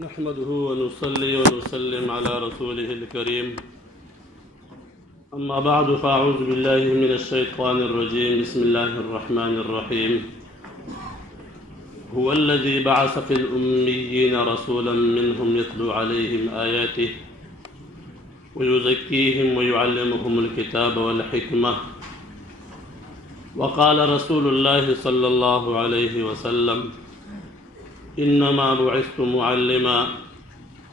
نحمده ونصلي ونسلم على رسوله الكريم. أما بعد فأعوذ بالله من الشيطان الرجيم. بسم الله الرحمن الرحيم. هو الذي بعث في الأميين رسولا منهم يتلو عليهم آياته ويزكيهم ويعلمهم الكتاب والحكمة. وقال رسول الله صلى الله عليه وسلم: إنما بعثت معلما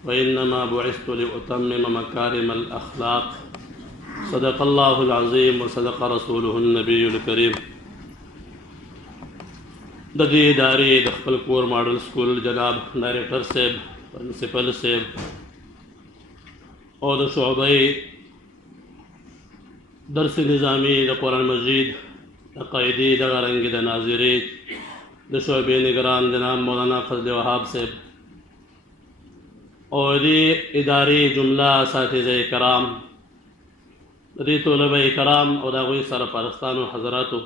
وإنما بعثت لأتمم مكارم الأخلاق. صدق الله العظيم وصدق رسوله النبي الكريم. د دې ادارې د خپل کور ماډل سکول جناب ډایریکټر صاحب، پرنسپل صاحب او د شعبې درس نظامی د قرآن مجید د قاعدې د غرنګ د ناظرې د شعبې نگران جناب مولانا فضل وهاب صاحب او دې ادارې جمله اساتذه کرام، د دې طلبه کرام او د هغوی سرپرستانو حضراتو،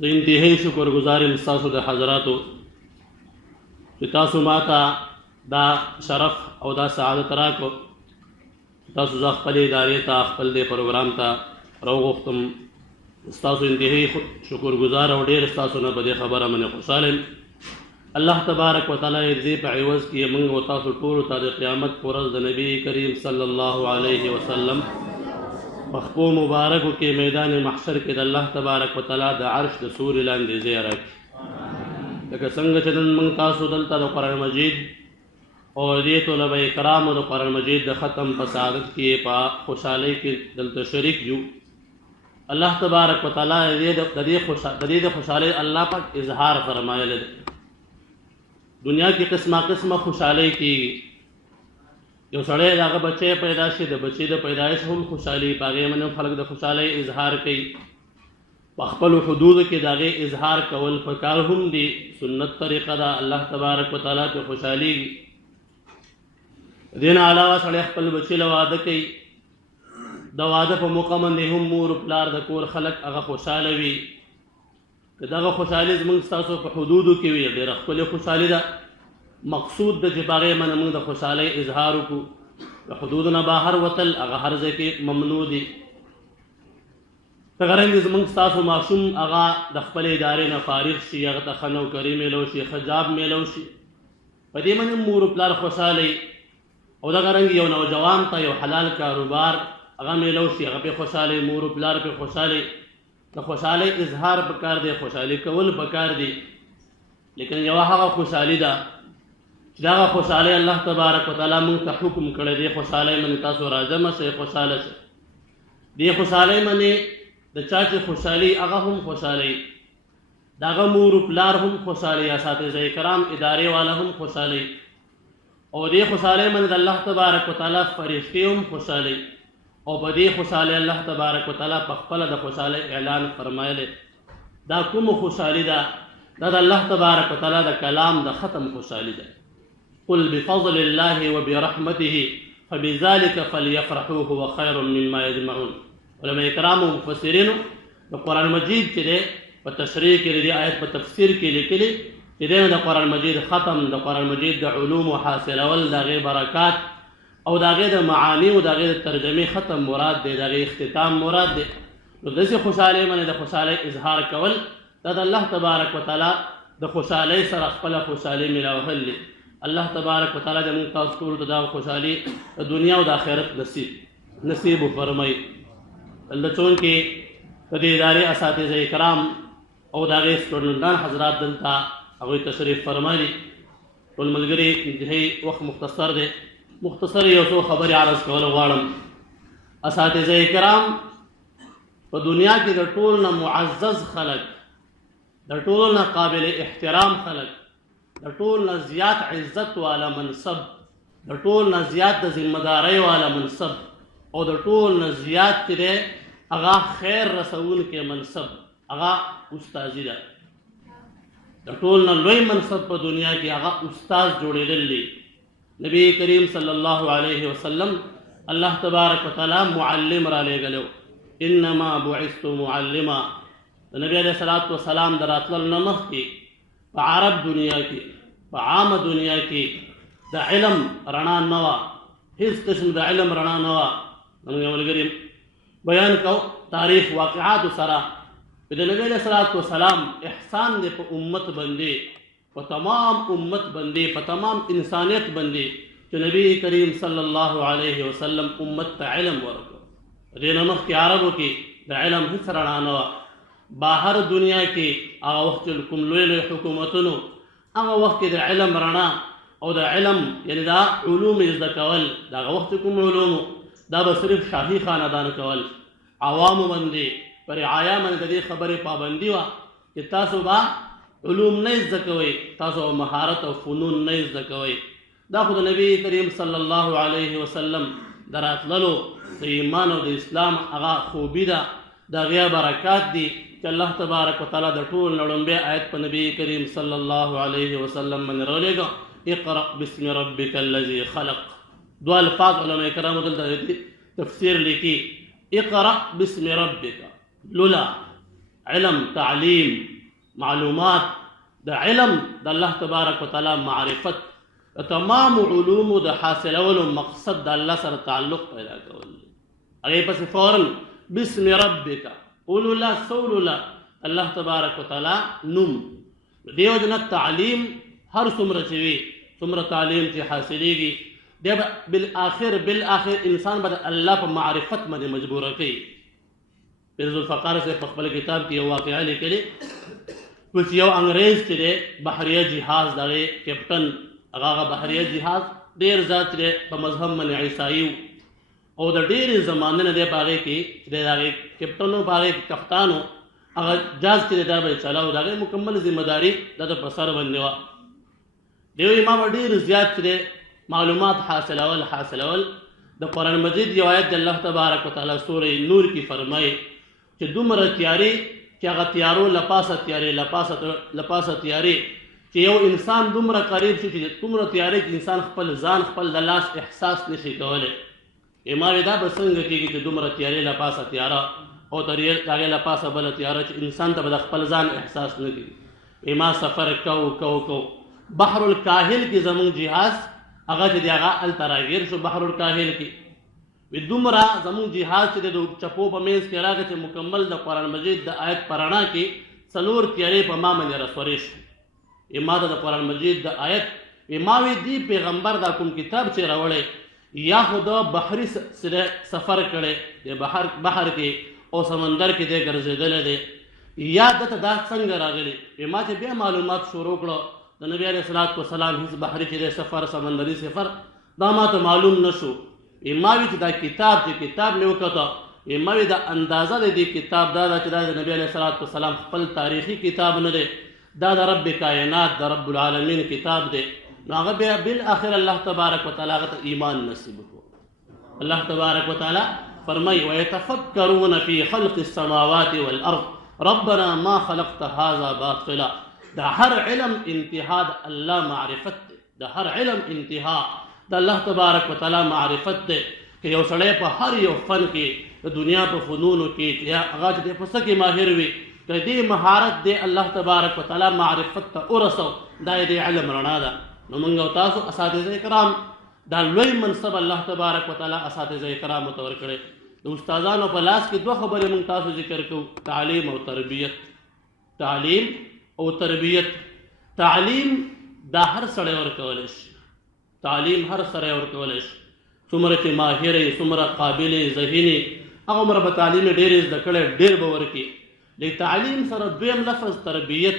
د انتهایی شکرګزار یم ستاسو د حضراتو چې تاسو ماته دا شرف او دا سعادت راکړو. تاسو زه خپلې ادارې ته خپل دې پروګرام ته راوغوښتم. ستاسو انتهایی شکرګزار او ډېر ستاسو نه په دې خبره باندې خوشحاله یم. الله تبارک وتعالی یې دې په عوض کې موږ او تاسو ټولو ته د قیامت په ورځ د نبي کریم صلی الله علیه وسلم په خپو مبارکو کې میدان محشر کې د الله تبارک وتعالی د عرش د سوري لاندې ځای راکړي. لکه څنګه چې نن موږ تاسو دلته د قرآن مجید او دې طلبه کرامو د قرآن مجید د ختم په سعادت کې په خوشحالۍ کې دلته شریک یو. الله تبارک وتعالی د دې خوشحالۍ الله پاک اظهار فرمایلی دی. دنیا کې قسمه قسمه خوشحالۍ کېږي. یو سړی د هغه بچی پیدا شي، د بچی د پیدایش هم خوشحالي، په هغې باندې خلک د خوشحالۍ اظهار کوي. په خپلو حدودو کې د هغې اظهار کول پکار هم دي، سنت طریقه ده. الله تبارک وتعالی پې خوشحالېږي. د دې نه علاوه سړی خپل بچي له واده کوي. د واده په موقع باندې هم مور پلار د کور خلک هغه خوشحاله وي. که دغه خوشحالي زموږ ستاسو په حدودو کې وي، ډېره ښکلې خوشحالي ده. مقصود د چې په هغې باندې موږ د خوشحالۍ اظهار وکړو. د حدودو نه بهر وتل هغه هر ځای کې ممنوع دي. دغه رنګ زموږ ستاسو ماشوم هغه د خپلې ادارې نه فارغ شي، هغه ته ښه نوکري میلو شي، ښه جاب میلو شي، په دې باندې مور پلار خوشحاله وي. او دغه رنګ یو نوجوان ته یو حلال کاروبار هغه میلو شي، هغه پې خوشحاله وي، مور پلار پې خوشحاله. د خوشحالۍ اظهار پکار دی، خوشحالي کول پکار دی. لیکن یوه هغه خوشحالي ده چې دغه خوشحالۍ الله تبارک وتعالی موږ ته حکم کړی دی. خوشحالۍ باندې تاسو راجمع شئ، خوشحاله شئ. دې خوشحالۍ باندې د چا چې خوشحالي هغه هم خوشحالي، د هغه مور پلار هم خوشحالي، اساتذه کرام ادارې والا هم خوشحالي. او دې خوشحالۍ باندې د الله تبارک وتعالی فرښتې هم خوشحالي. او په دې خوشحالۍ الله تبارک وتعالی په خپله د خوشحالۍ اعلان فرمایلی. دا کومه خوشحالي ده؟ دا د الله تبارک وتعالی د کلام د ختم خوشحالي ده. قل بفضل الله وبرحمته فبذلك فليفرحوا هو خير مما يجمعون. علماء کرامو مفسرینو د قرآن مجید چې دی په تشریح کې د دې آیت په تفسیر کې لیکلي چې دی د قرآن مجید ختم، د قرآن مجید د علومو حاصلول، د هغې برکات او د هغې د معانی او د هغې د ترجمې ختم مراد دی، د هغې اختتام مراد دی. نو داسې خوشحالۍ باندې د خوشحالۍ اظهار کول دا د الله تبارک وتعالی د خوشحالۍ سره خپله خوشحالي میلاوهل دی. الله تبارک وتعالی د موږ تاسو ټولو ته دا خوشحالي د دنیا او د آخرت نصیب وفرمایي. دلته چونکې د دې ادارې اساتذه کرام او د هغې سټوډنټان حضرات دلته هغوی تشریف فرمایي. ټول ملګري انتهایي وخت مختصر دی، مختصر یو څو خبرې عرض کول غواړم. اساتذه کرام په دنیا کې د ټول نه معزز خلک، د ټول نه قابل احترام خلک، د ټول نه زیات عزت والا منصب، د ټول نه زیات د ذمهدارۍ والا منصب او د ټول نه زیات چې دی هغه خیر رسونکی منصب هغه استازي ده. د ټول نه لوی منصب په دنیا کې هغه استاز جوړېدل دی. نبی کریم صلی الله علیه وسلم الله تبارک وتعالی معلم را لېږلی. انما بعثت معلما. د نبی علیه الصلاة والسلام د راتلل نه مخکې په عرب دنیا کې په عامه دنیا کې د علم رڼا نه وه، هېڅ قسم د علم رڼا نه وه. زموږ یو ملګري بیان کو تاریخ واقعاتو سره چې د نبي علیه الصلاة وسلام احسان دی په امت باندې، په تمام امت باندې، په تمام انسانیت باندې، چې نبی کریم صلی الله علیه وسلم امت ته علم ورکړ. دې نه مخکې عربو کې د علم هېڅ رڼا نه وه. بهر دنیا کې هغه وخت چې کوم لوی لوی حکومتونو هغه وخت کې د علم رڼا او د علم یعنې دا علوم زده کول، د هغه وخت کوم علومو دا به صرف شاهي خاندان کول. عوامو باندې په رعایا باندې د دې خبرې پابندي وه چې تاسو به علوم نه زده کوئ، تاسو به مهارت او فنون نه زده کوئ. دا خو د نبی کریم صلی الله علیه وسلم د راتللو د ایمان او د اسلام هغه خوبي ده، د هغې برکات دي چې الله تبارک وتعالی د ټول نه لومبی آیت په نبی کریم صلی الله علیه وسلم باندې راولېږه، اقرأ باسم ربک الذي خلق. دو الفاظ علماء کرامو دلته تفسیر لیکي، اقرأ باسم ربک، لولا علم، تعلیم، معلومات، د علم د الله تبارک وتعالی معرفت، د تمام علومو د حاصلولو مقصد د الله سره تعلق پیدا کول. هغې پسې فوراً بسم ربک، اولولا سولولا الله تبارک وتعالی نوم. دې وجې نه تعلیم هر څومره چې وي، څومره تعلیم چې حاصلېږي، دی به بالآخر انسان به د الله په معرفت باندې مجبوره کوي. فیض الفقار صاحب په خپل کتاب کې یو واقعه لیکلې چې یو انګریز چې دی بحریه جهاز د هغې کیپټن، هغه بحریه جهاز ډېر زیات دی په مذهب باندې عیسایي و، او د ډېرې زمانې نه دی په هغې کې چې دی د هغې کیپټن و، په هغې کې کپتان و، هغه جهاز چې دی دا به یې چلاو، د هغې مکمل ذمهداري دا د په سر باندې وه. دی وایي ما به ډېر زیات چې دی معلومات حاصلول. د قرآن مجید یو آیت د الله تبارک وتعالی سورې نور کې فرمایي چې دومره تیارې چې هغه تیارو لپاسه تیارې چې یو انسان دومره قریب شي چې دومره تیارې چې انسان خپل ځان خپل د لاس احساس نشي کولی. ما وایي دا به څنګه کېږي چې دومره تیارې لپاسه تیاره او د هغې لپاسه بله تیاره چې انسان ته به د خپل ځان احساس نه کېږي. ما سفر کو بحر الکاهل کې زموږ جهاز هغه چې دی هغه هلته راګیر شو بحر الکاهل کې. وي دومره زموږ جهاز چې دی د چپو په منځ کې راغی چې مکمل د قرآن مجید د آیت په رڼا کې 4 تیارې په ما باندې راسورې شوې. ما ته د قرآن مجید د آیت ما وی دی پیغمبر دا کوم کتاب چې راوړی یا خو د بحري سفر کړی د بحر کې او سمندر کې دی ګرځېدلی دی، یا دته دا څنګه راغلی. ما چې بیا معلومات شروع کړه د نبی علیه الصلاة وسلام هیڅ بحري چې دی سفر، سمندري سفر، دا ما ته معلوم نه شو. ما وی چې دا کتاب مې وکته، ما وی دا اندازه د دې کتاب دا ده چې دا د نبی علیه الصلاة وسلام خپل تاریخي کتاب نه دی، دا د رب کائنات د رب العالمین کتاب دی. نو هغه بیا بالآخر الله تبارک وتعالی هغه ته ایمان نصیب کړو. الله تبارک وتعالی فرمایي ویتفکرون فی خلق السماوات والارض ربنا ما خلقت هذا باطلا. د هر علم انتها د الله معرفت دی، د هر علم انتها د الله تبارک وتعالی معرفت دی. که یو سړی په هر یو فن کې د دنیا په فنونو کې یا هغه چې دی په څه کې ماهر وي، که دې مهارت دی الله تبارک وتعالی معرفت ته ورسو، دا یې د علم رڼا ده. نو موږ او تاسو اساتذه کرام دا لوی منصب الله تبارک وتعالی اساتذه کرامو ته ورکړی. د استادانو په لاس کې 2 خبرې موږ تاسو ذکر کوو، تعلیم او تربیت. تعلیم او تربیت. تعلیم دا هر سړی ورکولی شي، تعلیم هر سړی ورکولی شي، څومره چې ماهر یې، څومره قابل یې، ذهین یې، هغه عمره به تعلیم یې ډېر زده کړی، ډېر به ورکړي. د تعلیم سره دویم لفظ تربیت.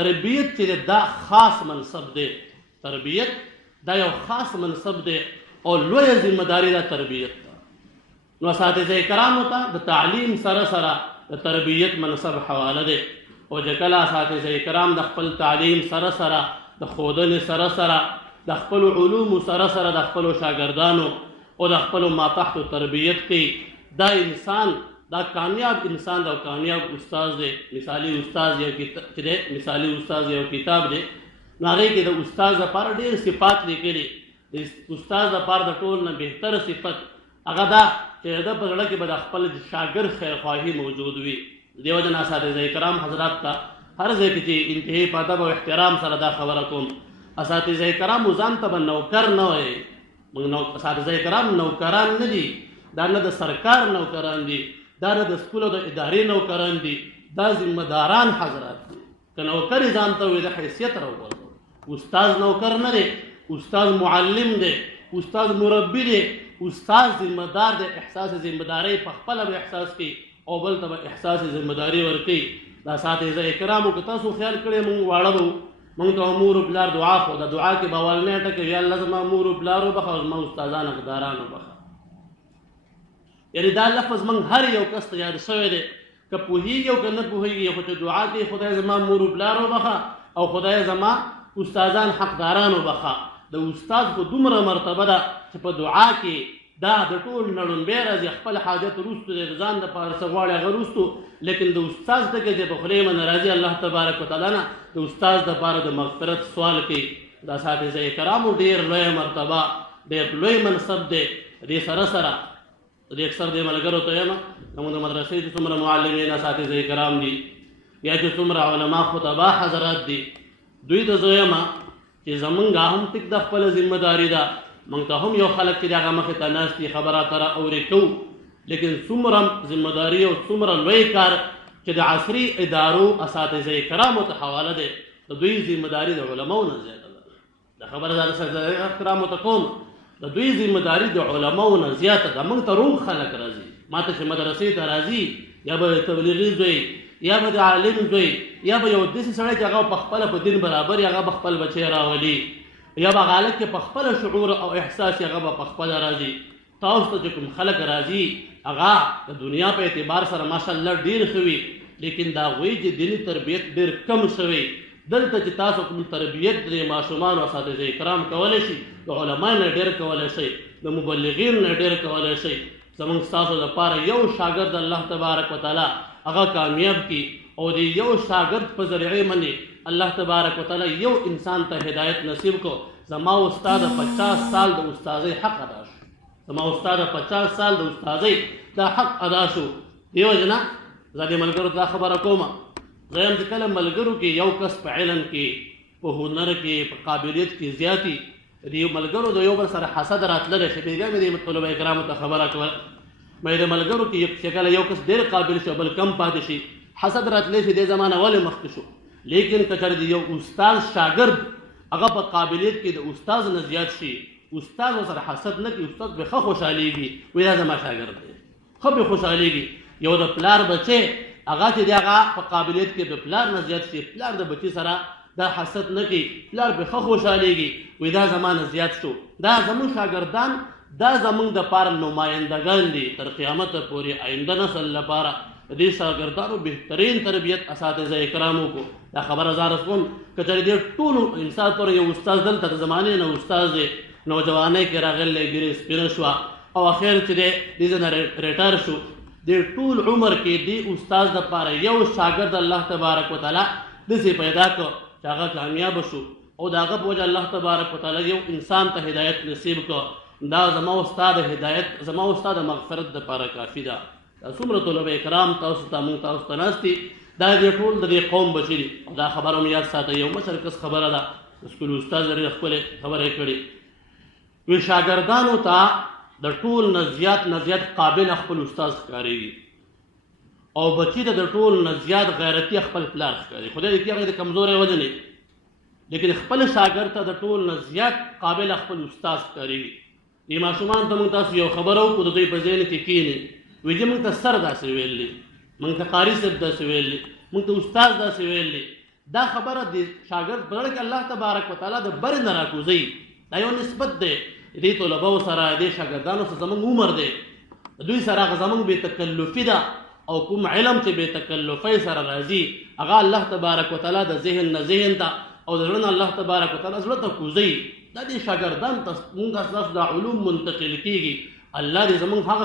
تربیت چې دا خاص منصب دی، تربیت دا یو خاص منصب دی او لویه ذمهداري دا تربیت ده. نو اساتذه کرامو ته د تعلیم سره سره د تربیت منصب حواله دی، او چې کله اساتذه کرام د خپل تعلیم سره سره د ښودنې سره سره د خپلو علومو سره سره د خپلو شاګردانو او د خپلو ماتحتو تربیت کوي، دا انسان دا کامیاب انسان دا کامیاب استاد دی. مثالی استاد یو کتاب دی، نو هغې کې د استاد لپاره ډېر صفات لیکلي. د استاد لپاره د ټول نه بهتره صفت هغه دا چې د په زړه کې به د خپل شاګرد خیرخواهي موجود وي. دې وجه نه اساتذه کرام حضرات ته هر ځای کې چې انتهایي په ادب او احترام سره دا خبره کوم اساتذه کرامو ځان ته به نوکر نه وایي. موږ اساتذه کرام نوکران نه دي، دا نه د سرکار نوکران دي، دا نه د سکولو د ادارې نوکران دي، دا ذمه داران حضرات دي. که نوکر یې ځان ته وایي د حیثیت راوغورځوه. استاد نوکر نه دی، استاد معلم دی، استاد مربي دی، استاد ذمه دار دی. احساس ذمه دارۍ په خپله به احساس کوي او بل ته به احساس ذمه داري ورکوي. د اساتذه کرامو که تاسو خیال کړی موږ واړه به موږ ته مور و پلار دعا خو د دعا کې به اولنی ټکی یا الله زما مور و پلار وبخه او زما استادان اقداران وبخه. یعنې دا لفظ موږ هر یو کس ته یاد شوی دی، که پوهېږي او که نه پوهېږي، خو چې دعا کوي خدای زما مور و پلار وبخه او خدای زما استادان حقداران وبخه. د استاد خو دومره مرتبه ده چې په دعا کې دا د ټول نړومبی راځي، خپل حاجت وروستو دی، د ځان دپاره څه غواړي هغه وروستو، لیکن د استاد ټکی چې په خولې باندې راځي الله تبارک وتعالی نه د استاد دپاره د مغفرت سوال کوي. د اساتذه کرامو ډېر لویه مرتبه، ډېر لوی منصب دی. دې سره سره د اکثر دې ملګرو ته یم زموږ د مدرسې چې څومره معلمین اساتذه کرام دي یا چې څومره علما خطبا حضرات دي، دوی ته زه یم چې زمونږ هم ټیک د خپله ذمه داري ده، موږ ته هم یو خلک چې د هغه مخې ته ناست دي خبره اتره اورې کوو، لیکن څومره ذمه داري او څومره لوی کار چې د عصري ادارو اساتذه کرامو ته حواله دی، د دوی ذمه داري د علماو نه زیاته ده. د خبره د اساتذه کرامو ته کوم د دوی ذمه داري د علماو نه زیاته ده. موږ ته روغ خلک راځي، ما ته چې مدرسې ته راځي یا به تبلیغي زوی یا به د عالم زوی یا به یو داسې سړی چې هغه په خپله په دین برابر هغه به خپل بچی راولي یا به غالب کې په خپله شعور او احساس هغه به په خپله راځي. تاسو ته چې کوم خلک راځي هغه د دنیا په اعتبار سره ماشاءالله ډېر ښه وي، لیکن د هغوی چې دیني تربیت ډېر کم شوی. دلته چې تاسو کوم تربیت د ماشومانو اساتذه کرام کولی شي، د علما نه ډېر کولی شئ، د مبلغین نه ډېر کولی شئ. زموږ ستاسو لپاره یو شاګرد الله تبارک وتعالی هغه کامیاب کی او د یو شاګرد په ذریعې باندې الله تبارک وتعالی یو انسان ته هدایت نصیب کو. زما استاد 50 سال د استادۍ حق ادا شو، زما استاد 50 سال د استادۍ دا حق ادا شو. دیو جنا زه دې ملګرو ته خبره کوم، زه یم چې کله ملګرو کې یو کس په علم کې په هنر کې په قابلیت کې زیاتی د یو ملګرو د یو بل سره حسد راتللی شي. بېګا مې د طلبه کرامو ته خبره کوله، مې د ملګرو کې چې کله یو کس ډېر قابل شي بل کم پاتې شي حسد راتلی شي، دې زمانه ولې مخکې شو. لیکن که چېرې د یو استاد شاګرد هغه په قابلیت کې د استاد نه زیات شي، استاد ورسره حسد نه کوي، استاد به ښه خوشحالېږي، وایي دا زما شاګرد دی، ښه به خوشحالېږي. یو د پلار بچی هغه چې د هغه په قابلیت کې د پلار نه زیات شي، پلار د بچي سره دا حسد نه کوي، پلار به ښه خوشحالېږي، وایي دا زما نه زیات شو. دا زموږ شاګردان دا زموږ دپاره نمایندګان دي تر قیامته پورې، آینده نسل لپاره د دې شاګردانو بهترین تربیت اساتذه کرامو کو. دا خبره زه عرض کوم که چېرې دې ټولو انسان طور یو استاد دلته د زمانې نه استاد دی، نوجوانۍ کې راغلی ګیرې سپینه شوه او اخر چې دی دې ځای نه ریټایر شو، دې ټول عمر کې دې استاد دپاره یو شاګرد الله تبارک وتعالی داسې پیدا کړ چې هغه کامیابه شو او د هغه په وجه الله تبارک وتعالی یو انسان ته هدایت نصیب کړ. دا زما استاد هدایت زما استاد مغفرت دپاره کافي ده. دا څومره طلبه کرام تاسو ته موږ تاسو ته ناست دي، دا دې ټول د دې قوم بچي دي. دا خبره مو یاد ساتئ، یو مشر کس خبره ده د سکول استاد لري خپلې خبرې کړې، وی شاګردانو ته د ټول نه زیات قابل خپل استاد ښکارېږي او بچي ته د ټول نه زیات غیرتي خپل پلار ښکاري. خدای دې کړي هغه د کمزورۍ وجه نه، لیکن خپل شاګرد ته د ټول نه زیات قابل خپل استاد ښکارېږي. دې ماشومان ته موږ تاسو یو خبره وکړو د دوی په ذهن کې کښېني، وایي چې موږ ته سر داسې ویل دي، موږ ته قاري صاحب داسې ویل دي، موږ ته استاد داسې ویل دي. دا خبره د شاګرد په زړه کې الله تبارک وتعالی د برې نه راکوزوي. دا یو نسبت دی دې طلباو سره، دې شاګردانو سره زموږ عمر دی، دوی سره هغه زموږ بې تکلفي ده او کوم علم چې بې تکلفۍ سره راځي هغه الله تبارک وتعالی د ذهن نه ذهن ته او د زړه نه الله تبارک وتعالی زړه ته کوزوي. دا دې شاګردان ته موږ ستاسو دا علوم منتقل کېږي. الله دې زموږ هغه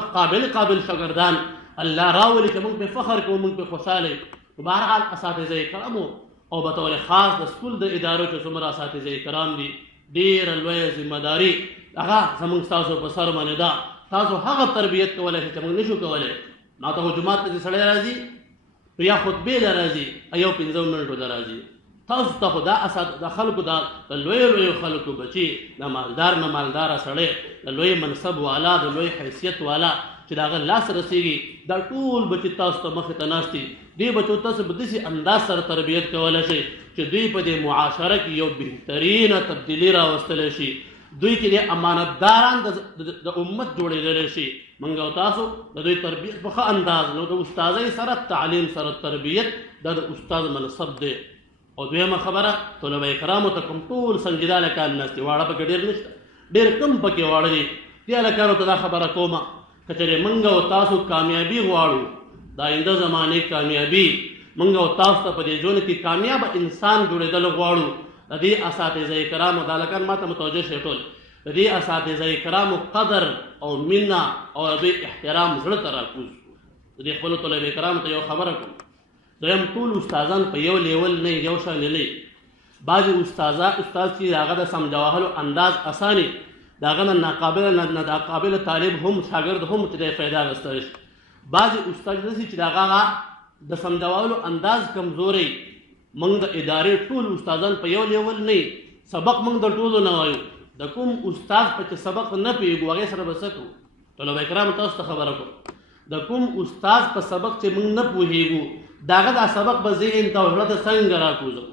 قابل شاګردان الله راولي چې موږ پرې فخر کوو، موږ پرې خوشحاله یو. بهرحال اساتذه کرامو او به طور خاص د سکول د ادارو چې څومره اساتذه کرام دي، ډېره لویه ذمه داري هغه زموږ ستاسو په سر باندې ده. تاسو هغه تربیت کولی شئ چې موږ نشو کولی. ما ته خو جومات ته چې سړی راځي یا خطبې له راځي یا 15 منټو له راځي، تاسو ته خو دا د خلکو د لویو خلکو بچي د مالدار نه مالداره سړی د لوی منصب والا د لوی حیثیت والا چې د هغه لاس رسېږي دا ټول بچي تاسو ته مخې ته ناست دي. دې بچو تاسو په داسې انداز سره تربیت کولی شئ چې دوی په دې معاشره کې یو بهترینه تبدیلي راوستلی شي، دوی کې د امانتداران د امت جوړېدلی شي. موږ او تاسو د دوی تربیت په ښه انداز نو د استاذۍ سره تعلیم سره تربیت دا د استاد منصب دی. او دویمه خبره طلبه کرامو ته کوم ټول سنجیده هلکان ناست دي، واړه پکې ډېر نشته، ډېر کم پکې واړه دي. دې هلکانو ته دا خبره کومه که چېرې موږ او تاسو کامیابي غواړو، د آینده زمانې کامیابي، موږ او تاسو ته په دې ژوند کې کامیاب انسان جوړېدل غواړو، د دې اساتذه کرامو دا هلکان ما ته متوجه شئ ټول، د دې اساتذه کرامو قدر او مینه او د دوی احترام زړه ته راکوز کړو. د دې خپلو طلبه کرامو ته یو خبره کوم، دویم ټول استادان په یو لیول نه یو شان نه. بعضې استاد چې د هغه د سمجھولو انداز اساني د هغه نه ناقابل طالب هم شاګرد هم چې فایده اخیستلی شي. بعضې استاد داسې چې د هغه د سمجھولو انداز کمزوری، موږ د ادارې ټول استادان په یو لیول نه، سبق موږ د ټولو نه وایو، د کوم استاد په چې سبق نه پوهېږو هغې سره به څه کوو؟ طلبه کرامو تاسو ته خبره کوم، د کوم استاد په سبق چې موږ نه پوهېږو د هغه دا سبق به ذهن ته او زړه ته څنګه راکوزو؟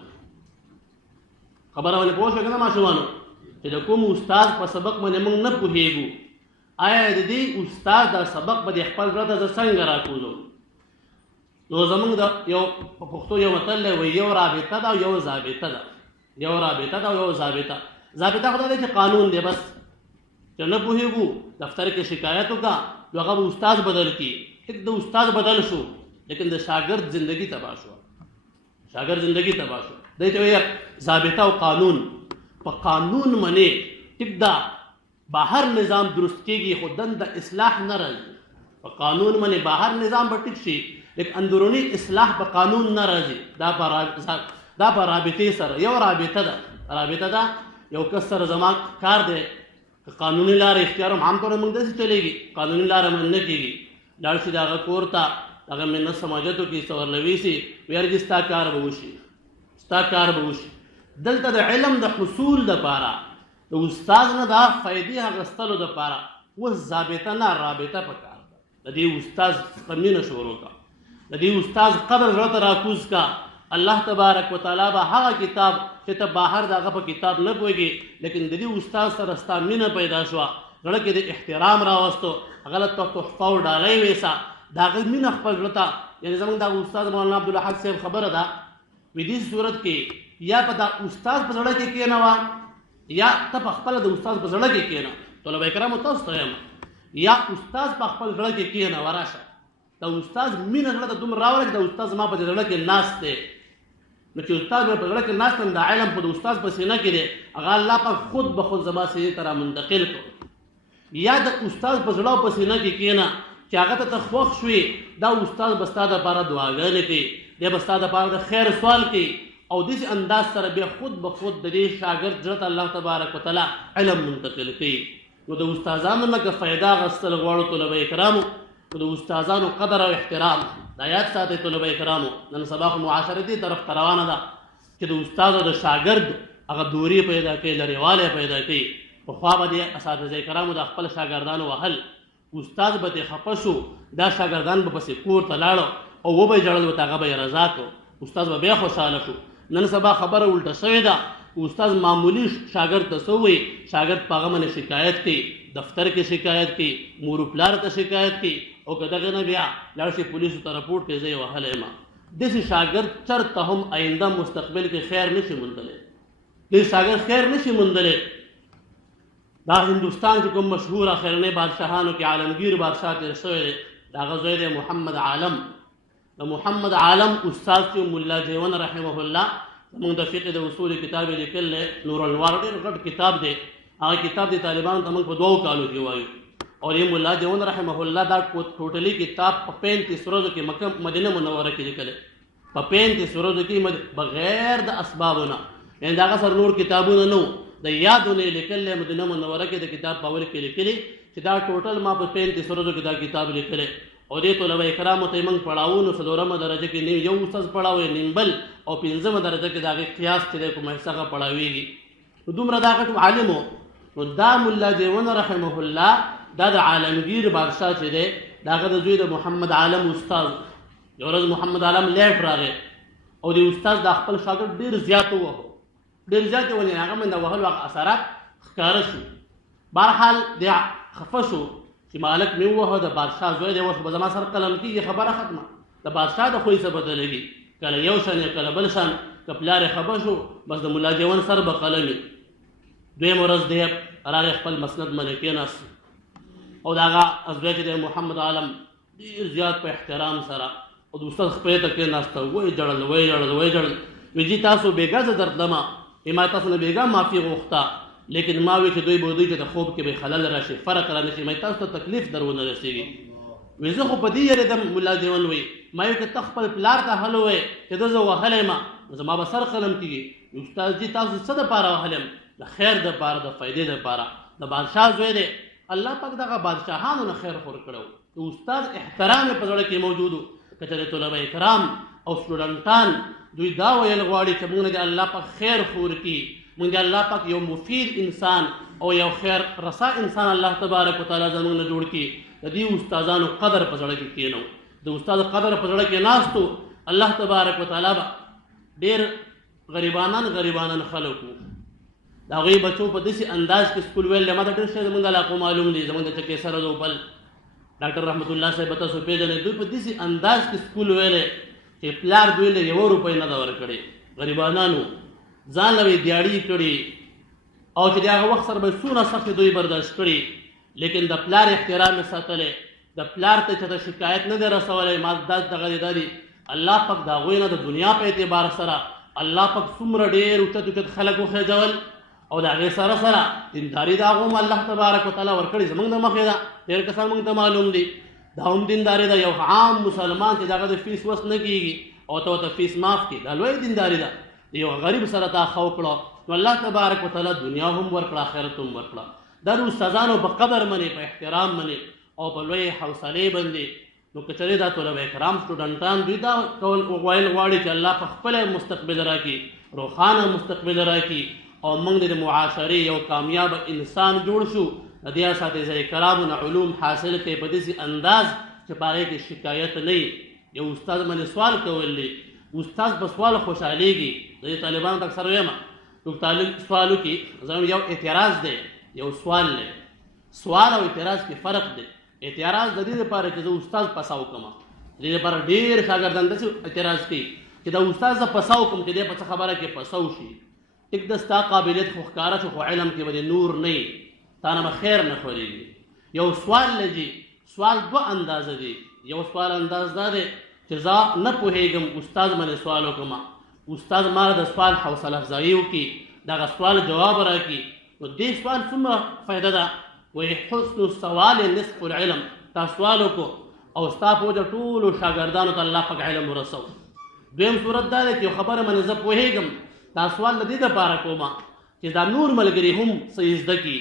خبره ولې پوه شوه که نه ماشومانو؟ چې د کوم استاد په سبق باندې موږ نه پوهېږو، آیا د دې استاد دا سبق به د خپل زړه ته زه څنګه راکوزو؟ نو زموږ د یو په پښتو یو متل دی وایي یو رابطه ده او یو ضابطه ده. یو رابطه ده او یو ضابطه. ضابطه خو دا دی چې قانون دی، بس چې نه پوهېږو دفتر کې شکایت وکړه نو هغه به استاد بدل کړي. یک د استاد بدل شو لیکن د شاګرد زندگی تباه شو، شاګرد زندگی تباه شو. دی ته وایي ضابطه او قانون. په قانون باندې ټیک ده بهر نظام درست کېږي خو دنده اصلاح نه راځي. په قانون باندې بهر نظام به ټیک شي لیکن اندروني اصلاح په قانون نه راځي. دا په رابطې سره یو رابطه ده. رابطه ده یو کس سره زما کار دی، که قانوني لاره اختیار هم عام طور موږ داسې چلېږي، قانوني لاره موږ نه کېږي، لاړ شي د هغه کور ته، هغه محنت سماجتو کې څه ورلوي سي ویارې چې ستا کار به وشي، ستا کار به وشي. دلته د علم د حصول دپاره د استاد نه د فایدې اخیستلو دپاره اوس ضابطه نه رابطه پکار ده. د دې استاد څخه مینه شروع کړه، د دې استاد قدر زړه ته راکوز کړه. الله تبارک وتعالی به هغه کتاب چې ته بهر د هغه په کتاب نه پوهېږې لیکن د دې استاد سره ستا مینه پیدا شوه، زړه کې د احترام راوستو، هغه له تحفه او ډالۍ ویسه، د هغه مینه خپل زړه ته. یعنې زموږ دا استاد مولانا عبدالحق صاحب خبره ده وي دې صورت کې یا په دا استاد په زړه کې کښېنوه یا ته په خپله د استاد په زړه کې کښېنه. طلبه کرامو تاسو ته یم یا استاد په خپل زړه کې کښېنوه، راشه د استاد مینه زړه ته دومره راوله چې د استاد زما په زړه کې ناست دی. نو چې استاد په زړه کې ناست یم د علم په د استاد په سینه کې دی، هغه الله پاک خود به خود زما سینې ته رامنتقل کړو. یا د استاد په زړه او په سینه کې کښېنه چې هغه ته ته خوښ شوې، دا استاد به ستا دپاره دعاګانې کوي، دی به ستا دپاره د خیر سوال کوي او داسې انداز سره بیا خود به خود د دې شاګرد زړه ته الله تبارک وتعالی علم منتقل کوي. نو د استادانو نه که فایده اخیستل غواړو طلبه کرامو، نو د استادانو قدر او احترام دا یاد ساتئ طلبه کرامو. نن سبا خو معاشره دې طرف ته روانه ده چې د استاد او د شاګرد هغه دوری پیدا کوي، لرېوالی پیدا کوي. پخوا به دې اساتذه کرامو د خپل شاګردانو وهل، استاد به ترې خفه شو، دا شاګردان به پسې کور ته لاړو او وبه یې ژړل ورته، هغه به یې رضا کړو، استاد به بیا خوشحاله شو. نن سبا خبره الټه شوې ده، استاد معمولی شاګرد ته څه وایي، شاګرد په هغه باندې شکایت کوي، دفتر کې شکایت کوي، مور و پلار ته شکایت کوي او که دغه نه بیا لاړ شي پولیسو ته رپورټ کوي زه یې وهلی یم. داسې شاګرد چېرته هم آینده مستقبل کې خیر نشي موندلی، داسې شاګرد خیر نشي موندلی. دا هندوستان چې کوم مشهور اخرنۍ بادشاهانو کې عالمگیر بادشاه تېر شوی دی، د هغه زوی دی محمد عالم. د محمد عالم استاد چې ملا جیون رحمه الله زموږ د فقه د اصول کتاب یې لیکل دی، نور الانوار ډېر غټ کتاب دی. هغه کتاب د طالبانو ته موږ په 2 کالو کې وایو او یې ملا جیون رحمه الله دا ټوټلي کتاب په 35 ورځو کې مکه مدینه منوره کې لیکلی، په 35 ورځو کې بغیر د اسبابونه، یعنې د هغه سره نور کتابونه نه وو، د یادونه یې لیکلی مدینه منوره کې د کتاب په اول کې لیکلي چې دا ټوټل ما په 35 ورځو کې دا کتاب لیکلی. او دې طلبه کرامو ته یې موږ پړاوو نو 4مه درجه کې نیم یو استاذ پړاو یې نیم بل او 5مه درجه کې د هغې قیاس چې دی په محصه پړاویږي. نو دومره دا غټ عالم و. نو دا ملا دیوان رحمه الله دا د عالمگیر بادشاه چې دی د هغه د زوی د محمد عالم استاد. یو ورځ محمد عالم لیټ راغی او د استاد د خپل شاګرد ډېر زیات ووهو، ډېر زیات یې ونیو، هغه من د وهلو هغه اثرات ښکاره شو. بهرحال دی خفه شو چې مالک مې ووهه، د بادشاه زوی دی، اوس به زما سره قلم کېږي، خبره ختمه. د بادشاه د خوی څه بدلوي، کله یو شان کله بل شان، که پلار یې خفه شو بس د ملا دیوان سر به قلم وي. دویمه ورځ دی راغی خپل مسند باندې کېناست او د هغه زوی چې دی محمد عالم ډېر زیات په احترام سره او د استاد خپې ته کېناسته، ویې ژړل ویې ژړل ویې ژړل. وی جي تاسو بېګا زه درتلمه، ما تاسو نه بېګا معافي غوښته، لیکن ما وی چې دوی به دوی چې د خوب کې به خلل راشي، فرق را نشي، ما تاسو ته تکلیف در ونه رسېږي. وی زه خو په دې یېرېدم ملا دیوان وی، ما وی که ته خپل پلار ته هلو وی چې ده زه وهلی یم زما به سر قلم کېږي. استاد جي تاسو څه دپاره وهلی یم؟ د خیر دپاره، د فایدې دپاره. د بادشاه زوی دی، الله پاک دغه بادشاهانو نه خیر خور کړی و. د استاد احترام یې په زړه کې موجود و. که چېرې طلبه کرام او سټوډنټان دوی دا ویل غواړي چې موږ د الله پاک خیر خور کړي، موږ د الله پاک یو مفید انسان او یو خیر رسا انسان الله تبارک وتعالی زموږ نه جوړ کړي، د دې استادانو قدر په زړه کې کېنو. د استاد قدر په زړه کې ناستو، الله تبارک وتعالی به ډېر غریبانان خلک وو، د هغوی بچو په داسې انداز کې سکول ویل دی. ما ته ډېر شی زموږ د علاقو معلوم دي، زموږ د چکې سره دو بل ډاکټر رحمت الله صاحب به تاسو پېژنئ، دوی په داسې انداز کې سکول ویلی چې پلار دوی له 1 روپۍ نه ده ورکړې. غریبانانو ځان له دیاړي کړي او چې د هغه وخت سره به څونه سختې دوی برداشت کړي، لیکن د پلار احترام یې ساتلی، د پلار ته چېرته شکایت نه دی رسولی. ما دغه دا دي الله پاک د هغوی نه د دنیا په اعتبار سره الله پاک څومره ډېر اوچت خلک وخېجول او د هغې سره سره دینداري د هغو هم الله تبارک وتعالی ورکړې زموږ د مخې ده. ډېر کسان موږ ته معلوم دي دا هم دینداري ده. یو عام مسلمان چې د هغه د فیس وس نه کېږي او ته ورته فیس معاف کړي، دا لویه دینداري ده. یو غریب سره تا ښه وکړه نو الله تبارک وتعالی دنیا هم ورکړه، آخرت هم ورکړه. دا د استادانو په قدر منې، په احترام منې او په لویې حوصلې باندې. نو که چېرې دا طلبه کرام سټوډنټان دوی دا کول ویل غواړي چې الله په خپله مستقبل راکړي، روښانه مستقبل راکړي او موږ د معاشرې یو کامیاب انسان جوړ شو، د دې اساتذه کرامو نه علوم حاصل کړي په داسې انداز چې په هغې کې شکایت نه وي. یو استاد باندې سوال کول دی، استاد په سوال خوشحالېږي. د دې طالبانو ته اکثر وایم څوک طالب سوال وکړي زموږ یو اعتراض دی، یو سوال دی. سوال او اعتراض کې فرق دی. اعتراض د دې لپاره چې زه استاد پساو کړم، د دې لپاره ډېر شاګردان داسې اعتراض کوي چې د استاد زه پساو کړم چې دی په څه خبره کې پسو شي. ټیک ده ستا قابلیت خو ښکاره شو، خو علم کې به د نور نه وي، تا نه به خیر نه خورېږي. یو سوال لږي، سوال 2 اندازه دي. یو سوال انداز دا دی چې زه نه پوهېږم، استاد باندې سوال وکړم، استاد ما د سوال حوصله افزایي وکړي، دغه سوال جواب راکړي. نو دې سوال څومره فایده ده؟ وایي حسن السوال نصف العلم. تا سوال وکړو او ستا په وجه ټولو شاګردانو ته الله پاک علم ورسو. دویم صورت دا دی چې یو خبره باندې زه پوهېږم، دا سوال د دې دپاره کومه چې دا نور ملګري هم څه زده کړي.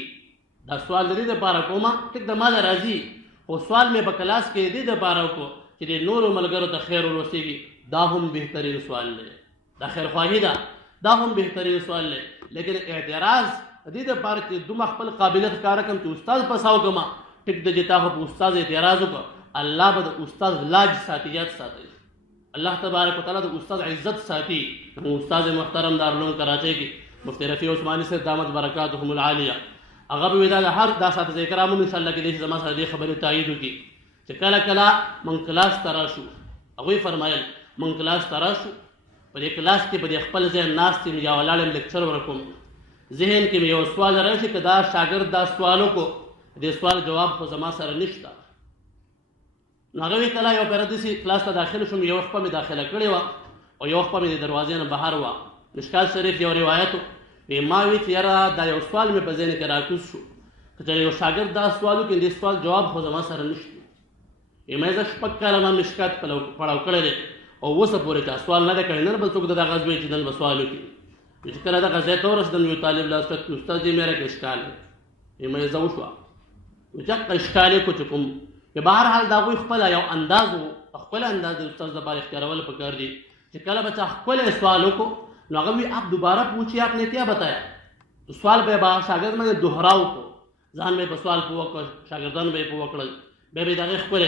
دا سوال د دې دپاره کومه ټیک د ما نه راځي، خو سوال مې په کلاس کې د دې دپاره وکړو چې د نورو ملګرو ته خیر ورسېږي. دا هم بهترین سوال دی، دا خیرخواهي ده، دا هم بهترین سوال دی. لیکن اعتراض د دې دپاره چې دومره خپل قابلیت ښکاره کړم چې استاد پساو کړم، ټیک ده چې تا خو په استاد اعتراض وکړه، الله به د استاد لاج ساتي، یاد ساتي. الله تبارک وتعالی د استاد عزت ساتي. استاد محترم دارالعلوم کراچۍ کې مفتی رفیع عثماني صاحب دامت برکاتهم العالیه، هغه به وایي دا د هر دا اساتذه کرام هم انشاءالله کېدای شي زما سره دې خبرې تایید وکړي چې کله کله موږ کلاس ته راشو. هغوی فرمایل موږ کلاس ته راشو، په دې کلاس کې به د خپل ځای ناست یم یا ولاړ یم لیکچر ورکوم، ذهن کې مې یو سوال راشي که دا شاګرد دا سوال وکړو، دې سوال جواب خو زما سره نشته. نو هغه وایي کله یو پېره داسې کلاس ته داخل شوم، یو وخت به مې داخله کړې وه او یو وخت به مې د دروازې نه بهر وه. مشکات شریف یو روایت و، ما وی چې یاره دا یو سوال مې په ذهن کې راکوز شو، که چېرې یو شاګرد دا سوال وکړي دې سوال جواب خو زما سره نشته. ما زه 6 کاله ما مشکات پړاو کړی دی او اوسه پورې چا سوال نه دی کړی، نه بل څوک د دغه زوی چې نن به سوال وکړي. چې کله دغه ځای ته ورسېدم یو طالب لاس کړ استاد جی میرا کې اشکال دی. ما یې زه وشوه چېرته اشکال یې کو چې کوم که بهرحال د هغوی خپله یو انداز و، خپل انداز د استاد لپاره اختیارول پکار دي. چې کله بچا خپل سوال وکړو نو هغه وی آپ دوبارہ پوچھیے آپ نے کیا بتایا. تو سوال به با شاګرد باندې دوهراو کو ځان به په سوال پوه کړ شاګردان به پوه کړل به به دغه خپل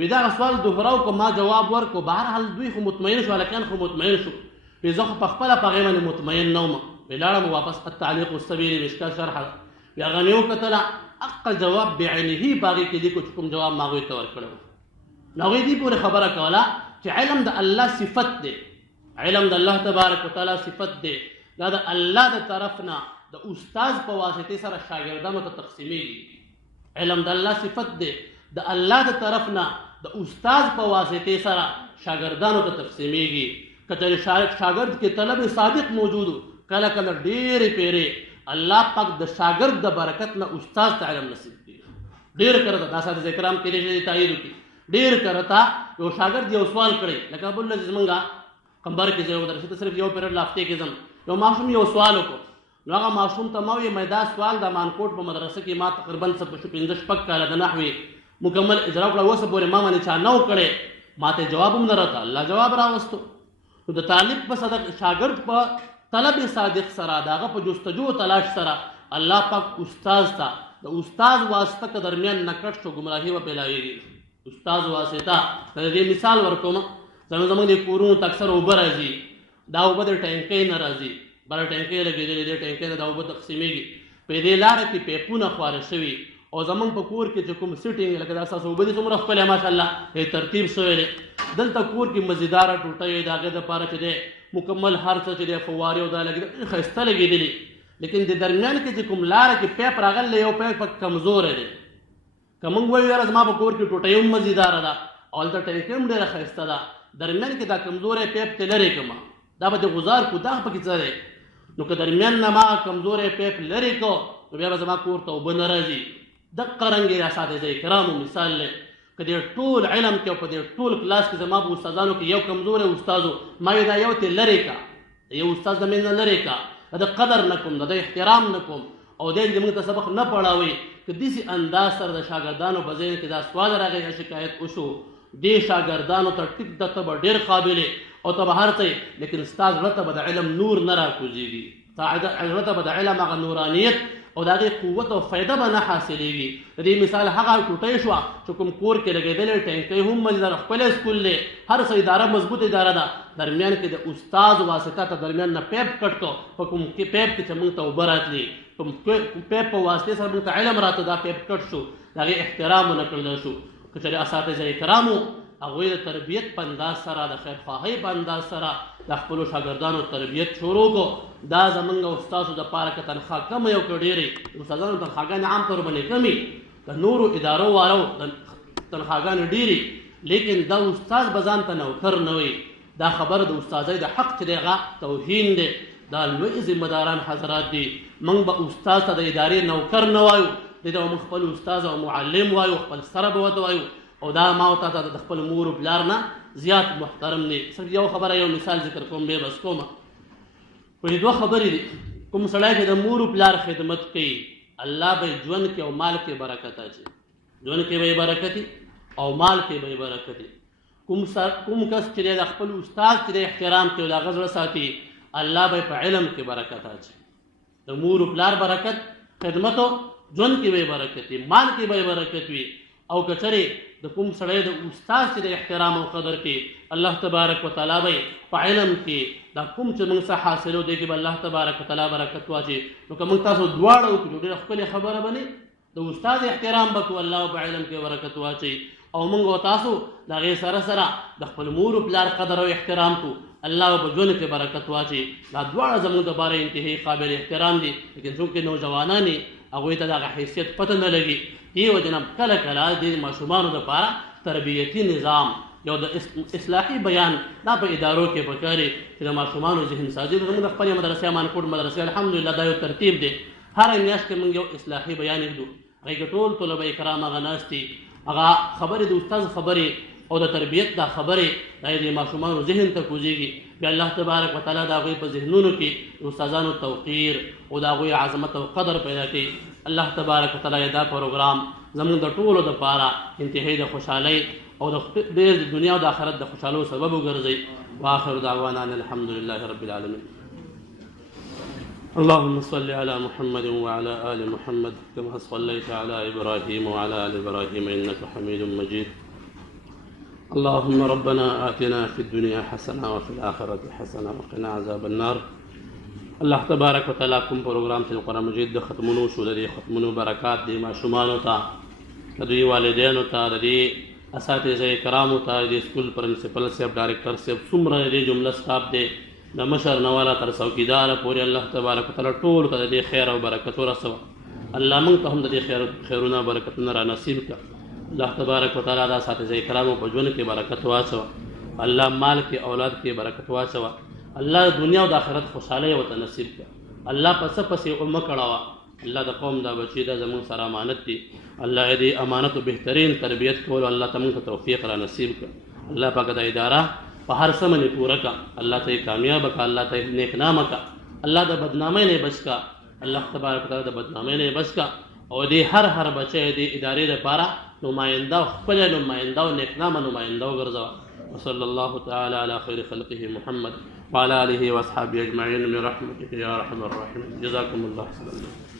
وی دا سوال دوهراو کو ما جواب ورکو بهر حال دوی خو مطمئن شو لکه خو مطمئن شو په ځخ په خپل په غیمه مطمئن نوم بلاړم واپس التعلیق السبیل مشکل شرح یا غنیو کتل اق جواب بعینه باغی کې دي کوم جواب ماغوي تور کړو نو دې پورې خبره کوله چې علم د الله صفت دی علم د الله تبارک وتعالى صفت دی دا د الله د طرفنا د استاد په واسطه سره شاګردانو ته تقسیمېږي علم د الله صفت دی د الله د طرفنا د استاد په واسطه سره شاګردانو ته تقسیمېږي کله شاګرد کې طلب صادق موجود کله کله ډېرې پیرې الله پاک د شاګرد د برکت نه استاد ته علم نصیب کړي ډېر کرتا دا ساده ذکرام کې لري تایید کی ډېر کرتا یو شاګرد یو سوال کړي لکه ابو الله زمنګا کمبر کې یو درس صرف یو پیریډ لافته کې زم یو ماشوم یو سوال وکړو نو هغه ماشوم ته ما وی مې دا سوال د مانکوټ په مدرسه کې ما تقریبا 15 شپږ کاله د نحوی مکمل اجرا کړه اوس پورې ما باندې چا نو کړي ما ته جواب هم نه راته الله جواب راوستو نو د طالب په صدق شاګرد په طلب صادق سره داغه په جستجو تلاش سره الله پاک استاد ته د استاد واسطه کې درمیان نکټ شو گمراهي و پیلاویږي استاد واسطه د دې مثال ورکوم زموږ د کورونو اکثر اوبه راځي دا اوبه د ټینکۍ نه راځي بل ټینکۍ لګېدلې دې ټینکۍ د اوبه تقسیمېږي په دې لاره کې پیپونه خواره شوي او زمونږ په کور کې چې کوم سیټینګ لکه دا ستاسو اوبه دي څومره ښکلې ماشاءالله ترتیب شوی دی دلته کور کې مزیداره ټوټه یې د هغې دپاره چې دی مکمل هر څه چې دی فوارې او دا لګېدلې ښایسته لګېدلي لیکن د درمیان کې چې کوم لاره کې پیپ راغلی یو پیپ پکې کمزوری دی که موږ وایو یاره زما په کور کې ټوټه هم مزیداره ده او هلته ټینکۍ هم ډېره ښایسته ده درمیان کې دا کمزوری پیپ ته لرې کړم دا به د غزار کو دا پکې څه دی نو که درمیان نه ما کمزوری پیپ لرې کړو نو بیا به زما کور ته اوبه نه راځي دقه رنګې اساتذه کرامو مثال دی که دې ټول علم کې او په دې ټول کلاس کې زما په استادانو کې یو کمزوری استادو ما یې دا یو ته لرې کړه یو استاد د منځ نه لرې کړه د قدر نه کوم د احترام نه کوم او دی چې موږ ته سبق نه پړاوي که داسې انداز سره د شاګردانو په ذهن کې دا سوال راغی یا شکایت وشو دې شاګردانو ته ټیک ده ته به ډېر قابلې او ته به هر څه لیکن ستا زړه ته به د علم نور نه راکوزېږي زړه ته به د علم هغه نورانیت او د هغې قوت او فایده به نه حاصلېږي د دې مثال هغه ټوټۍ شوه چې کوم کور کې لګېدلې ټینکۍ هم مزیدار ښکلی سکول دی هر څه اداره مضبوط اداره ده درمیان کې د استاد واسطه ته درمیان نه پیپ کټ کړو په کوم پیپ کې چې موږ ته اوبه راتلي کوم پیپ په واسطې سره موږ ته علم راته دا پیپ کټ شو د هغې احترام ونه کړلی شو که چېرې اساتذه کرامو هغوی د تربیت په انداز سره د خیرخواهۍ په انداز سره د خپلو شاګردانو تربیت شروع کړو دا زموږ او ستاسو دپاره که تنخوا کمه یو که ډېرې استادانو تنخواګانې عام طور باندې کمې د نورو ادارو والو تنخواګانې ډېرې لیکن دا استاد به ځان ته نوکر نه وي دا خبره د استادۍ د حق چې دی هغه توهین دی دا لوی ذمهداران حضرات دي موږ به استاد ته د ادارې نوکر نه وایو دې ته به موږ خپل استاد او معلم وایو خپل سره به ورته وایو او دا ما ته د خپل مور او پلار نه زیات محترم دی صرف یو خبره یو مثال ذکر کوم به بس کومه په دوه خبرې دي کوم سړی چې د مور او پلار خدمت کوي الله به ژوند کې او مال کې برکت اچي ژوند کې به برکت او مال کې به برکت کوم کس چې د خپل استاد چې احترام کوي دا غزړه ساتي الله به په علم کې برکت اچي د مور او پلار برکت خدمت او ژوند کې به برکت مال کې به برکت وي او کچره د کوم سړی د استاد چې د احترام او قدر کې الله تبارک وتعالی به په علم کې دا کوم چې موږ څه حاصلو دی کې به الله تبارک وتعالی برکت واچي نو که موږ تاسو دواړه وکړو ډېره ښکلې خبره بني د استاد احترام به کوو الله په علم کې برکت واچي او موږ او تاسو د هغې سره سره د خپل مور او پلار قدر او احترام کوو الله په ژوند کې برکت واچي دا دواړه زموږ دپاره انتهایي قابل احترام دي لیکن څوک نوجوانان دي هغوی ته د هغه حیثیت پته نه لګي دې وجه نه کله کله د ماشومانو دپاره تربیتي نظام یو د اصلاحي بیان دا په ادارو کې پکار دی چې د ماشومانو ذهن سازي زموږ د خپلې مدرسې مانکوټ مدرسې الحمدلله دا یو ترتیب دی هره میاشت کې موږ یو اصلاحي بیان ږدو هغې کې ټول طلبه کرام هغه ناست دي هغه خبرې د استاد خبرې او د تربیت دا خبرې دا د ماشومانو ذهن ته کوزېږي بیا الله تبارک وتعالی د هغوی په ذهنونو کې د استادانو توقیر او د هغوی عظمت او قدر پیدا کوي الله تبارک وتعالی دا پروګرام زموږ د ټولو دپاره انتهایي د خوشحالۍ او د دنیا او د آخرت د خوشحالو سبب وګرځئ. واخر دعوانا ان الحمد لله رب العالمين. اللهم صل على محمد وعلى آل محمد كما صليت على إبراهيم وعلى آل إبراهيم إنك حميد مجيد. اللهم ربنا آتنا في الدنيا حسنة وفي الآخرة حسنة وقنا عذاب النار. الله تبارک وتعالى کوم پروګرام چې قرآن مجید د ختمونو شو د ختمونو برکات د ماشومانو ته د دوی والدینو ته د دې اساتذه کرامو ته د سکول پرنسپل صاحب ډایرکټر صاحب څومره د جمله سټاف دی د مشر نه والا تر څوکیدار پورې الله تبارک وتعالى ټول ته د خیر او برکت ورسوه. الله موږ ته هم د دې خیرونه برکتونه را نصیب کړه. الله تبارک وتعالى د اساتذه کرامو په ژوند کې برکت واچوه. الله مال کې اولاد کې برکت واچوه. الله دنیا او د آخرت خوشحالي ورته نصیب کړه. الله پس پسې امه کړه. الله د قوم دا بچي دا زموږ سره امانت دي. الله دې امانت او بهترین تربیت کول الله ته موږ ته توفیق را نصیب کړه. الله پاک د اداره په هر څه باندې پوره کړه. الله ته کامیاب کړه. الله ته نیک نام کړه. الله د بدنامۍ نه بچ کړه. الله تبارک وتعالى د بدنامۍ نه بچ کړه او دې هر بچی د ادارې لپاره نماینده خپل نماینده او نیک نام نماینده وګرځوه. وصلى الله تعالى على خير خلقه محمد وعلى آله وأصحابه أجمعين برحمتك يا أرحم الراحمين. جزاكم الله خيرا.